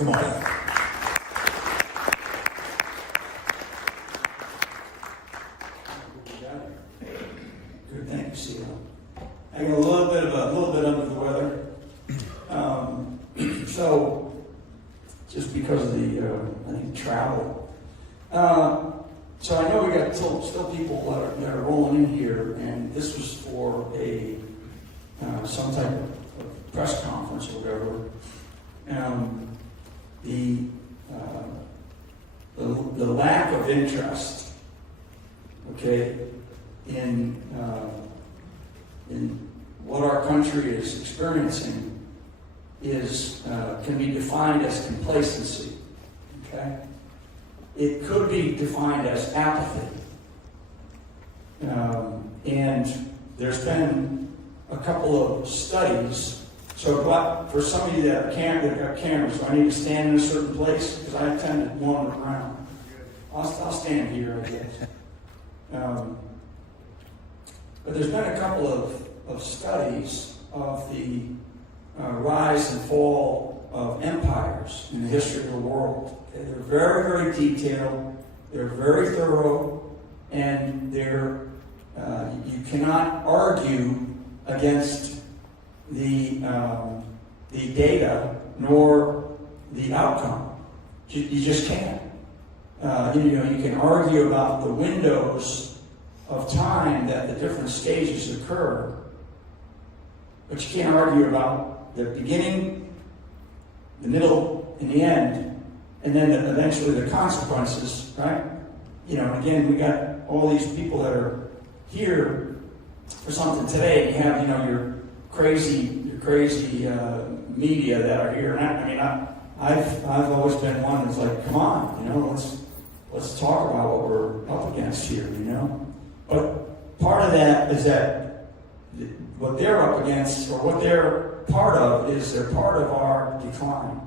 Come on. Good, thank you, Sheila. I got a little bit under the weather. So, just because of the, I think, travel. So I know we got still people that are rolling in here, and this was for a some type of press conference or whatever. The lack of interest, okay, in what our country is experiencing is can be defined as complacency. Okay, it could be defined as apathy, and there's been a couple of studies. So for some of you that got cameras, do I need to stand in a certain place? Because I tend to wander around. I'll stand here, I guess. But there's been a couple of studies of the rise and fall of empires in the history of the world. Okay, they're very, very detailed. They're very thorough, and you cannot argue against the data nor the outcome. You just can't. You can argue about the windows of time that the different stages occur, but you can't argue about the beginning, the middle, and the end, and then eventually the consequences, right? And again, we got all these people that are here for something today, and you have, your crazy media that are here. And I've always been one that's like, come on, let's talk about what we're up against here, But part of that is that what they're up against, or what they're part of, is they're part of our decline.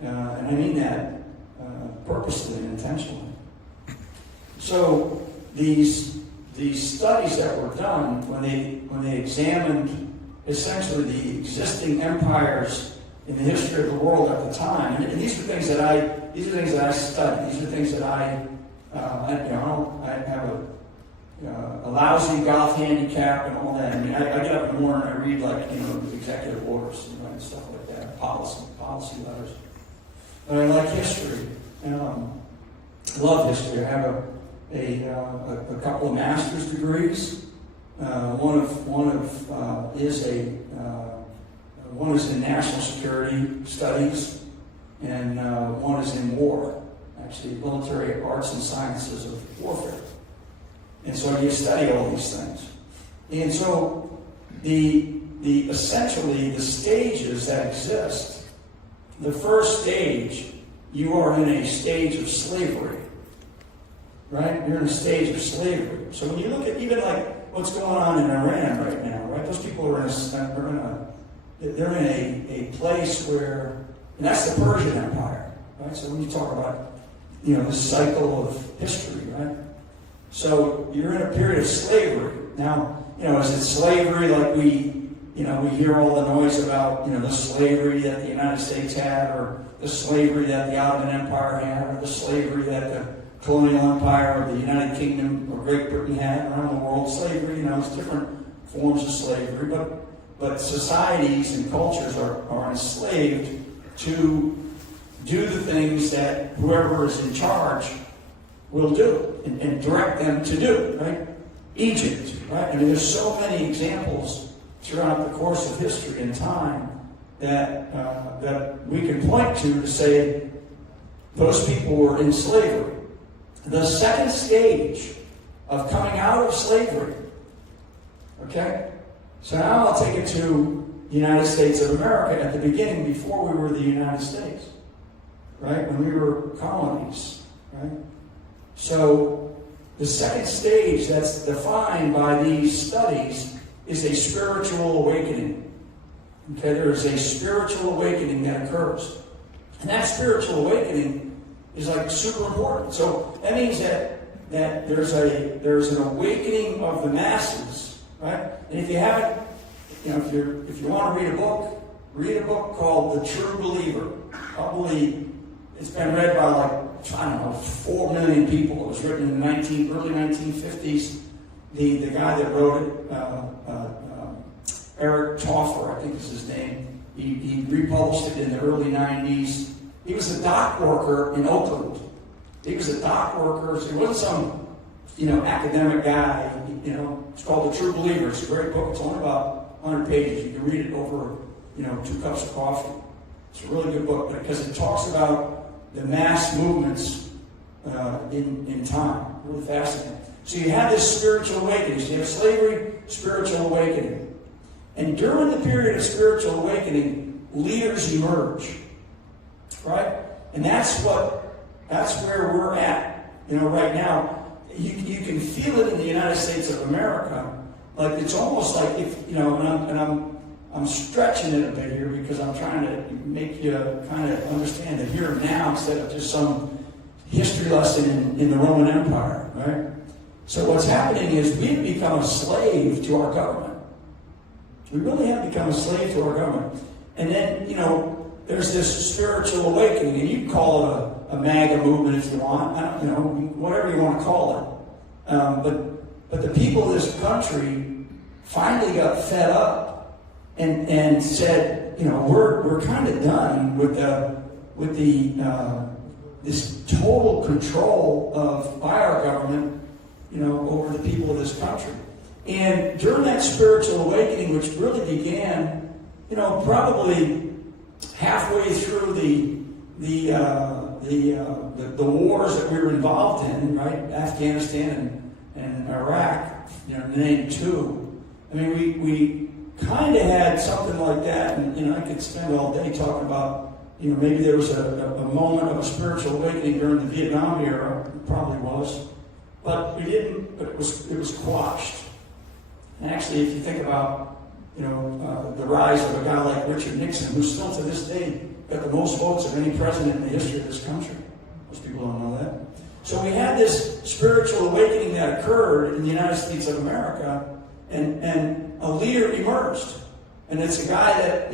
And I mean that purposely and intentionally. So these studies that were done when they examined essentially the existing empires in the history of the world at the time, and these are things that I study. These are things that I have a lousy golf handicap and all that. I get up in the morning and I read executive orders and stuff like that, policy letters. But I like history. I love history. I have a couple of master's degrees. One is in national security studies, and one is in war, actually military arts and sciences of warfare. And so you study all these things. And so essentially the stages that exist, the first stage, you are in a stage of slavery. Right? You're in a stage of slavery. So when you look at even like what's going on in Iran right now, right? Those people are they're in a place where, and that's the Persian Empire, right? So when you talk about, the cycle of history, right? So you're in a period of slavery. Now, is it slavery like we hear all the noise about, the slavery that the United States had, or the slavery that the Ottoman Empire had, or the slavery that the colonial empire of the United Kingdom or Great Britain had around the world? Slavery, it's different forms of slavery, but societies and cultures are enslaved to do the things that whoever is in charge will do and direct them to do, right? Egypt, right? There's so many examples throughout the course of history and time that we can point to say those people were in slavery. The second stage of coming out of slavery, okay? So now I'll take it to the United States of America at the beginning, before we were the United States, right? When we were colonies, right? So the second stage that's defined by these studies is a spiritual awakening. Okay, there is a spiritual awakening that occurs. And that spiritual awakening is super important. So that means that there's an awakening of the masses, right? And if you haven't, if you want to read a book called The True Believer. probably, it's been read by like, I don't know, 4 million people. It was written in the early 1950s. The guy that wrote it, Eric Toffer, I think is his name, he republished it in the early 90s. He was a dock worker in Oakland. He was a dock worker, so he wasn't some, academic guy. It's called The True Believer. It's a great book. It's only about 100 pages. You can read it over, 2 cups of coffee. It's a really good book because it talks about the mass movements in time. Really fascinating. So you have this spiritual awakening. So you have slavery, spiritual awakening. And during the period of spiritual awakening, leaders emerge. Right? And that's where we're at, right now. You can feel it in the United States of America. Like it's almost like if, and I'm stretching it a bit here because I'm trying to make you kind of understand the here and now instead of just some history lesson in the Roman Empire, right? So what's happening is we've become a slave to our government. We really have become a slave to our government. And then, there's this spiritual awakening, and you can call it a MAGA movement if you want, whatever you want to call it. But the people of this country finally got fed up and said, we're kind of done with this total control by our government, over the people of this country. And during that spiritual awakening, which really began, probably halfway through the wars that we were involved in, right? Afghanistan and Iraq, name two. I mean, we kind of had something like that, and I could spend all day talking about, maybe there was a moment of a spiritual awakening during the Vietnam era. It probably was, but we didn't. But it was quashed. And actually, if you think about the rise of a guy like Richard Nixon, who still to this day got the most votes of any president in the history of this country. Most people don't know that. So we had this spiritual awakening that occurred in the United States of America, and a leader emerged. And it's a guy that,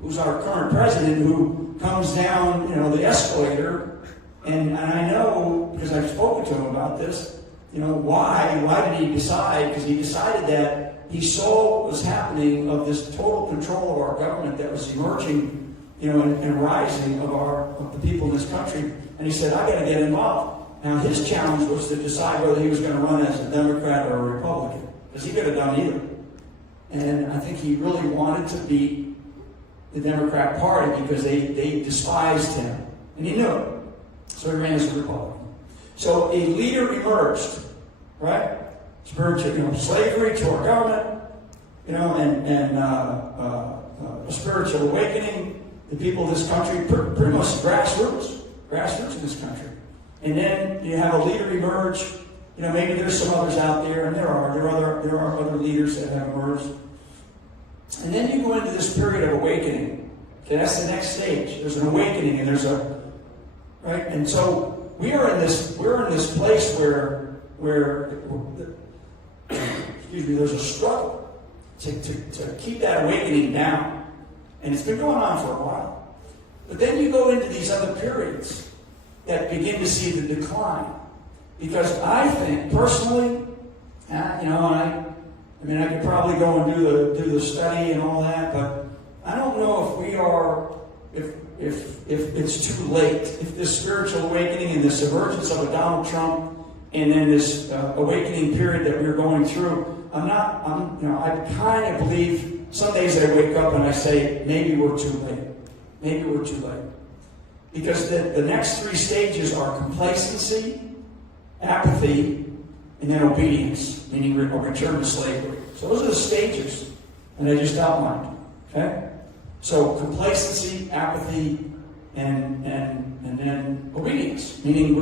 who's our current president, who comes down, the escalator, and I know, because I've spoken to him about this, why did he decide? Because he decided that he saw what was happening of this total control of our government that was emerging, and rising of the people in this country. And he said, I got to get involved. Now, his challenge was to decide whether he was going to run as a Democrat or a Republican, because he could have done either. And I think he really wanted to beat the Democrat Party because they despised him. And he knew it. So he ran as a Republican. So a leader emerged, right? Spiritual, slavery to our government, and a spiritual awakening. The people of this country, pretty much grassroots in this country. And then you have a leader emerge. Maybe there's some others out there, and there are other leaders that have emerged. And then you go into this period of awakening. Okay, that's the next stage. There's an awakening, and right. And so we're in this place where there's a struggle to keep that awakening down. And it's been going on for a while. But then you go into these other periods that begin to see the decline. Because I think, personally, I could probably go and do the study and all that, but I don't know if we are, if it's too late, if this spiritual awakening and this emergence of a Donald Trump and then this awakening period that we're going through, I kind of believe some days I wake up and I say, maybe we're too late. Maybe we're too late. Because the next 3 stages are complacency, apathy, and then obedience, meaning a return to slavery. So those are the stages that I just outlined. Okay? So complacency, apathy, and then obedience, meaning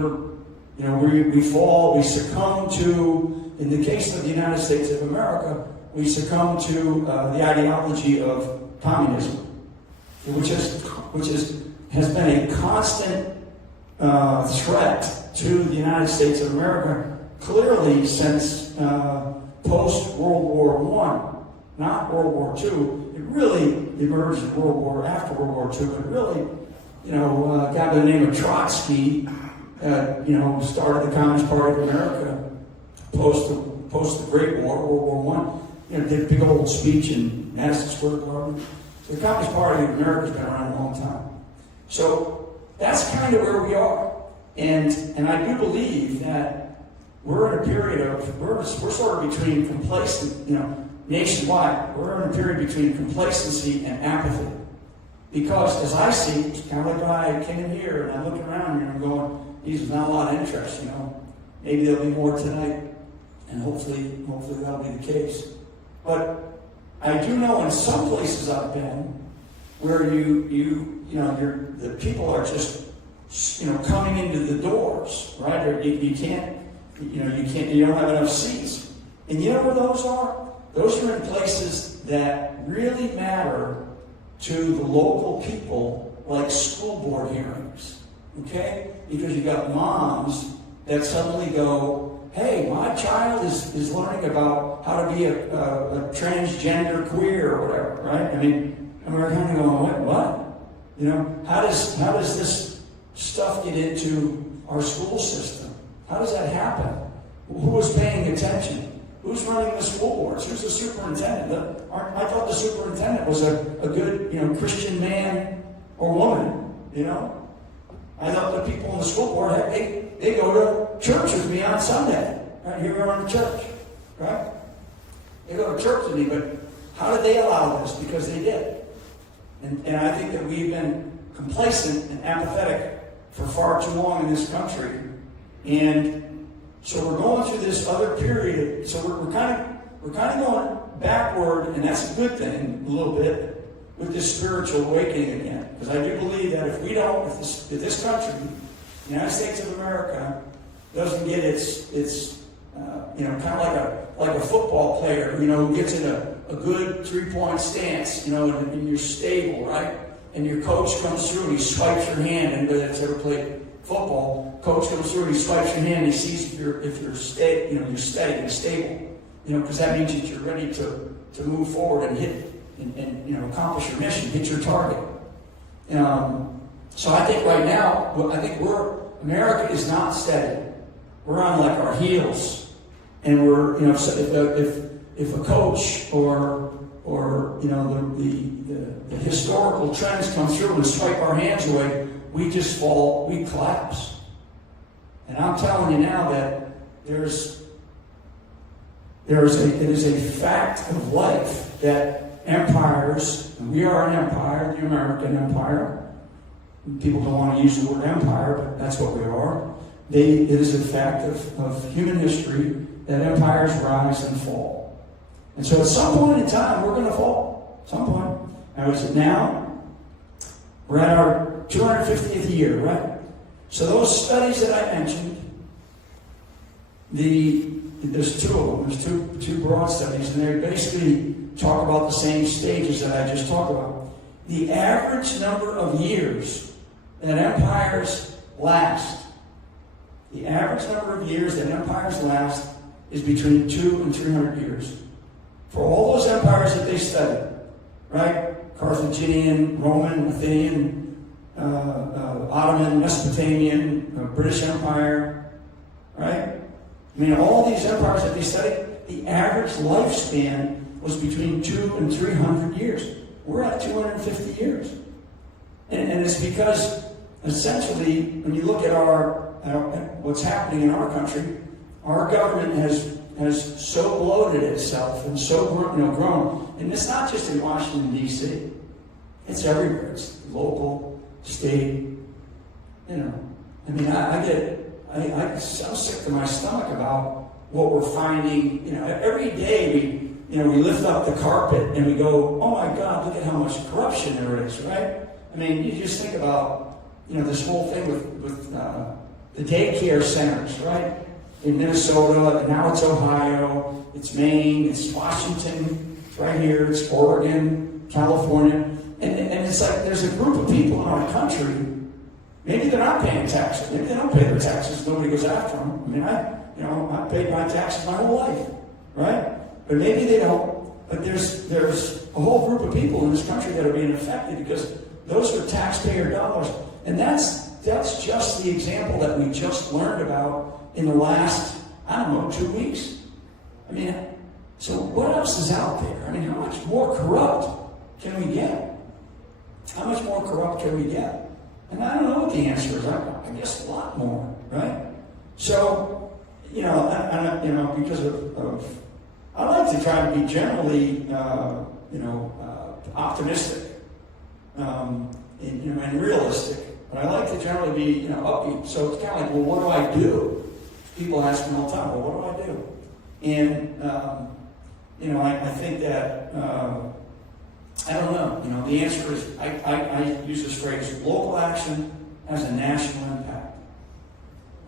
we fall, we succumb to, in the case of the United States of America, we succumb to the ideology of communism, which has been a constant threat to the United States of America, clearly since post-World War I, not World War II. It really emerged after World War II, but really, a guy by the name of Trotsky, started the Communist Party of America post the Great War, World War I. Did a big old speech in Madison Square Garden. So the Communist Party of America has been around a long time. So that's kind of where we are. And I do believe that we're in a period of, we're sort of between complacent, nationwide, we're in a period between complacency and apathy. Because as I see, it's kind of like when I came in here and I'm looking around here and I'm going, there's not a lot of interest, Maybe there'll be more tonight, and hopefully that'll be the case. But I do know in some places I've been where the people are just, coming into the doors, right? Or you don't have enough seats. And you know where those are? Those are in places that really matter to the local people, like school board hearings, okay? Because you got moms that suddenly go, hey, my child is learning about how to be a transgender queer or whatever, right? And we're kind of going, what? How does this stuff get into our school system? How does that happen? Who is paying attention? Who's running the school boards? Who's the superintendent? I thought the superintendent was a good, Christian man or woman, I thought the people in the school board, they go to church with me on Sunday. Right? Here we are in the church, right? They go to church with me, but how did they allow this? Because they did. And I think that we've been complacent and apathetic for far too long in this country. And so we're going through this other period. So we're kind of going backward, and that's a good thing, a little bit, with this spiritual awakening again. Because I do believe that if this country, the United States of America, doesn't get its kind of like a football player, who gets in a good 3-point stance, and you're stable, right? And your coach comes through and he swipes your hand. Anybody that's ever played football, coach comes through and he swipes your hand and he sees if you're steady and stable, because that means that you're ready to move forward and hit and accomplish your mission, hit your target. So I think right now, America is not steady. We're on like our heels, and we're if a coach or the historical trends come through and swipe our hands away, we just fall, we collapse. And I'm telling you now that it is a fact of life that empires, and we are an empire, the American empire. People don't want to use the word empire, but that's what we are. It is a fact of human history that empires rise and fall. And so at some point in time, we're going to fall. At some point. Now, is it now? We're at our 250th year, right? So those studies that I mentioned, there's two of them. There's two broad studies, and they basically talk about the same stages that I just talked about. The average number of years that empires last, is between 200 and 300 years. For all those empires that they studied, right? Carthaginian, Roman, Athenian, Ottoman, Mesopotamian, British Empire, right? All these empires that they studied, the average lifespan was between 200 and 300 years. We're at 250 years. And it's because, essentially, when you look at what's happening in our country, our government has so bloated itself and so grown. And it's not just in Washington, D.C. It's everywhere. It's local, state, I'm sick to my stomach about what we're finding. Every day we lift up the carpet and we go, oh my God, look at how much corruption there is, right? You just think about, this whole thing with the daycare centers, right? In Minnesota, and now it's Ohio, it's Maine, it's Washington, it's right here, it's Oregon, California. And it's like there's a group of people in our country, maybe they're not paying taxes, maybe they don't pay their taxes, nobody goes after them. I paid my taxes my whole life, right? But maybe they don't. But there's a whole group of people in this country that are being affected because Those are taxpayer dollars. And that's just the example that we just learned about in the last, I don't know, 2 weeks. I mean, so what else is out there? I mean, how much more corrupt can we get? How much more corrupt can we get? And I don't know what the answer is. I guess a lot more, right? So, because of I like to try to be generally, optimistic, and realistic. But I like to generally be, upbeat. So it's kind of like, well, what do I do? People ask me all the time, well, what do I do? And, I think that, I don't know. The answer is, I use this phrase, local action has a national impact.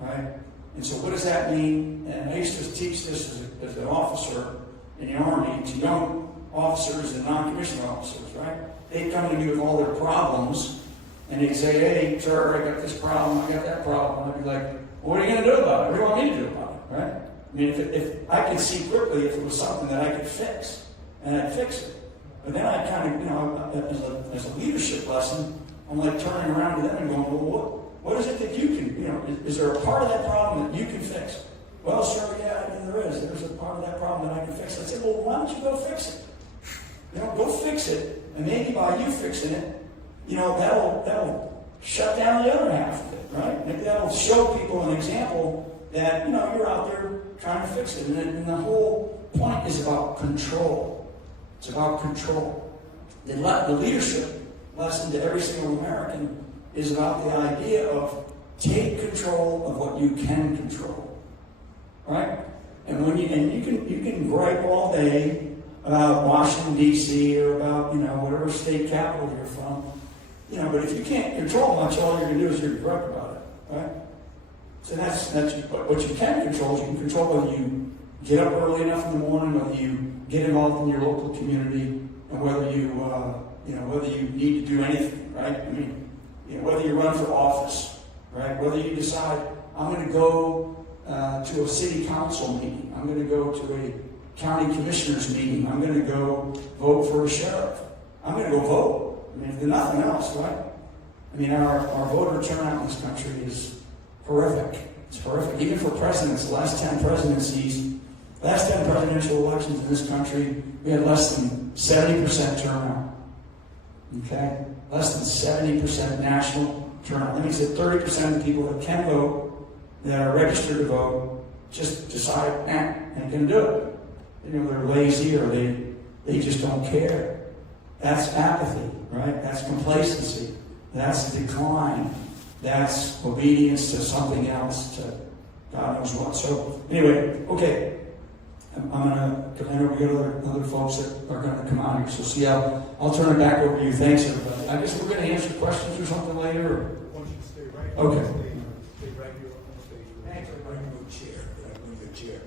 Right? And so what does that mean? And I used to teach this as an officer in the Army to young officers and non-commissioned officers, right? They'd come to me with all their problems, and they'd say, hey, sir, I got this problem, I got that problem. I'd be like, well, what are you going to do about it? What do you want me to do about it, right? I mean, if I could see quickly if it was something that I could fix, and I'd fix it. But then I kind of, as a leadership lesson, I'm like turning around to them and going, well, what is it that you can, is there a part of that problem that you can fix? Well, sir, yeah, I mean, there is. There's a part of that problem that I can fix. I said, well, why don't you go fix it? Go fix it, and maybe by you fixing it, that'll shut down the other half of it, right? Maybe that'll show people an example that, you're out there trying to fix it. And the whole point is about control. It's about control. The leadership lesson to every single American is about the idea of take control of what you can control, right? And you can gripe all day about Washington D.C. or about whatever state capital you're from, but if you can't control much, all you're going to do is you're gripe about it, right? So that's what you can control. Is you can control whether you get up early enough in the morning, whether you get involved in your local community, and whether you need to do anything, right? I mean, whether you run for office, right? Whether you decide, I'm going to go to a city council meeting. I'm going to go to a county commissioners meeting. I'm going to go vote for a sheriff. I'm going to go vote. I mean, if there's nothing else, right? I mean, our voter turnout in this country is horrific. It's horrific. Even for presidents, the last 10 presidential elections in this country, we had less than 70% turnout. Okay? Less than 70% national turnout. That means that 30% of the people that can vote, that are registered to vote, just decide, ain't going to do it. They're lazy or they just don't care. That's apathy, right? That's complacency. That's decline. That's obedience to something else, to God knows what. So anyway, okay. I know we got other folks that are going to come out here. So see, I'll turn it back over to you. Thanks, everybody. I guess we're going to answer questions or something later. Or? Why don't you stay right here? Okay. Stay right here on the stage. Thanks, everybody. Move the chair. Move the chair.